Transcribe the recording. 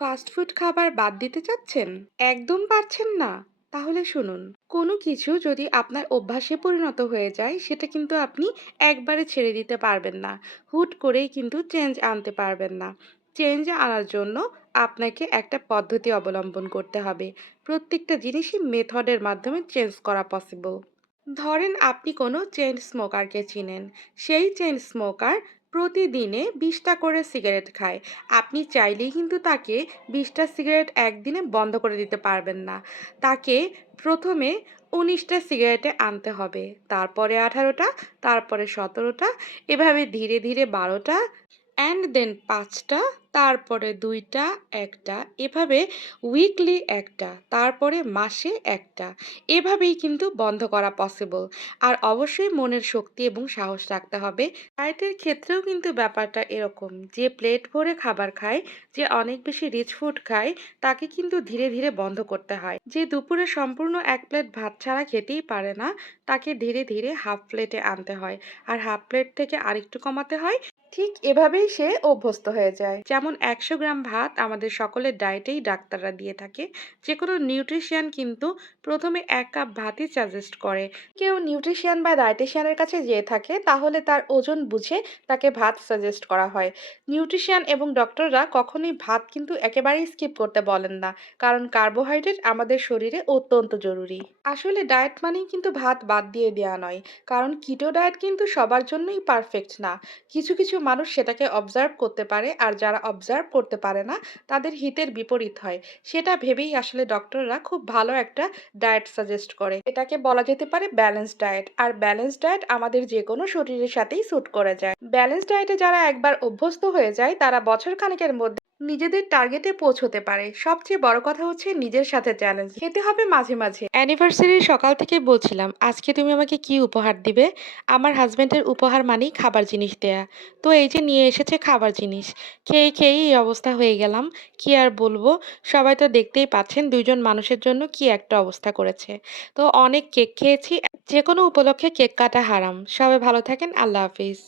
Fast food খাবার বাদ দিতে চাচ্ছেন? একদম পারছেন না? তাহলে শুনুন, কোনো কিছু যদি আপনার অভ্যাসে পরিণত হয়ে যায়, সেটা কিন্তু আপনি একবারে ছেড়ে দিতে পারবেন না। হুট করেই কিন্তু চেঞ্জ আনতে পারবেন না। চেঞ্জ আনার জন্য আপনাকে একটা পদ্ধতি অবলম্বন করতে হবে। প্রত্যেকটা জিনিসই মেথডের মাধ্যমে চেঞ্জ করা পসিবল। ধরেন আপনি কোনো চেইন স্মোকারকে চিনেন। সেই চেইন স্মোকার প্রতিদিনে বিশটা করে সিগারেট খায়। আপনি চাইলেই কিন্তু তাকে বিশটা সিগারেট একদিনে বন্ধ করে দিতে পারবেন না। তাকে প্রথমে উনিশটা সিগারেটে আনতে হবে। তারপরে আঠারোটা তারপরে সতেরোটা এভাবে ধীরে, ধীরে ১২ টা অ্যান্ড দেন পাঁচটা তারপরে দুইটা একটা এভাবে উইকলি একটা তারপরে মাসে একটা এভাবেই কিন্তু বন্ধ করা পসিবল। আর অবশ্যই মনের শক্তি এবং সাহস রাখতে হবে। ডায়েটের ক্ষেত্রেও কিন্তু ব্যাপারটা এরকম। যে প্লেট ভরে খাবার খায়, যে অনেক বেশি রিচ ফুড খায়, তাকে কিন্তু ধীরে, ধীরে বন্ধ করতে হয়। যে দুপুরে সম্পূর্ণ এক প্লেট ভাত ছাড়া খেতেই পারে না, তাকে ধীরে, ধীরে হাফ প্লেটে আনতে হয়। আর হাফ প্লেট থেকে আরেকটু কমাতে হয়। ঠিক এভাবেই সে অভ্যস্ত হয়ে যায়। যেমন ১০০ গ্রাম ভাত আমাদের সকলের ডায়েটেই ডাক্তাররা দিয়ে থাকে। যে কোনো নিউট্রিশিয়ান কিন্তু প্রথমে এক কাপ ভাতই সাজেস্ট করে। কেউ নিউট্রিশিয়ান বা ডায়েটিশিয়ানের কাছে যেয়ে থাকে, তাহলে তার ওজন বুঝে তাকে ভাত সাজেস্ট করা হয়। নিউট্রিশিয়ান এবং ডক্টররা কখনোই ভাত কিন্তু একেবারেই স্কিপ করতে বলেন না। কারণ কার্বোহাইড্রেট আমাদের শরীরে অত্যন্ত জরুরি। আসলে ডায়েট মানেই কিন্তু ভাত বাদ দিয়ে দেওয়া নয়। কারণ কিটো ডায়েট কিন্তু সবার জন্যই পারফেক্ট না। কিছু, কিছু মানুষ সেটাকে অবজার্ভ করতে পারে আর যারা অবজার্ভ করতে পারে না, তাদের হিতের বিপরীত হয়। সেটা ভেবেই আসলে ডক্টররা খুব ভালো একটা ডায়েট সাজেস্ট করে। এটাকে বলা যেতে পারে ব্যালেন্স ডায়েট। আর ব্যালেন্স ডায়েট আমাদের যে কোনো শরীরের সাথেই স্যুট করে যায়। ব্যালেন্স ডায়েটে যারা একবার অভ্যস্ত হয়ে যায়, তারা বছর খানিকের মধ্যে নিজেদের টার্গেটে পৌঁছতে পারে। সবচেয়ে বড় কথা হচ্ছে নিজের সাথে চ্যালেঞ্জ। খেতে হবে মাঝে, মাঝে। অ্যানিভার্সারির সকাল থেকে বলছিলাম, আজকে তুমি আমাকে কী উপহার দিবে? আমার হাজব্যান্ডের উপহার মানেই খাবার জিনিস দেয়া। তো এই যে নিয়ে এসেছে খাবার জিনিস। খেয়ে, খেয়েই এই অবস্থা হয়ে গেলাম। কি আর বলব সবাই তো দেখতেই পাচ্ছেন ২ জন মানুষের জন্য কি একটা অবস্থা করেছে। তো অনেক কেক খেয়েছি। যে কোনো উপলক্ষে কেক কাটা হারাম। সবাই ভালো থাকেন। আল্লাহ হাফিজ।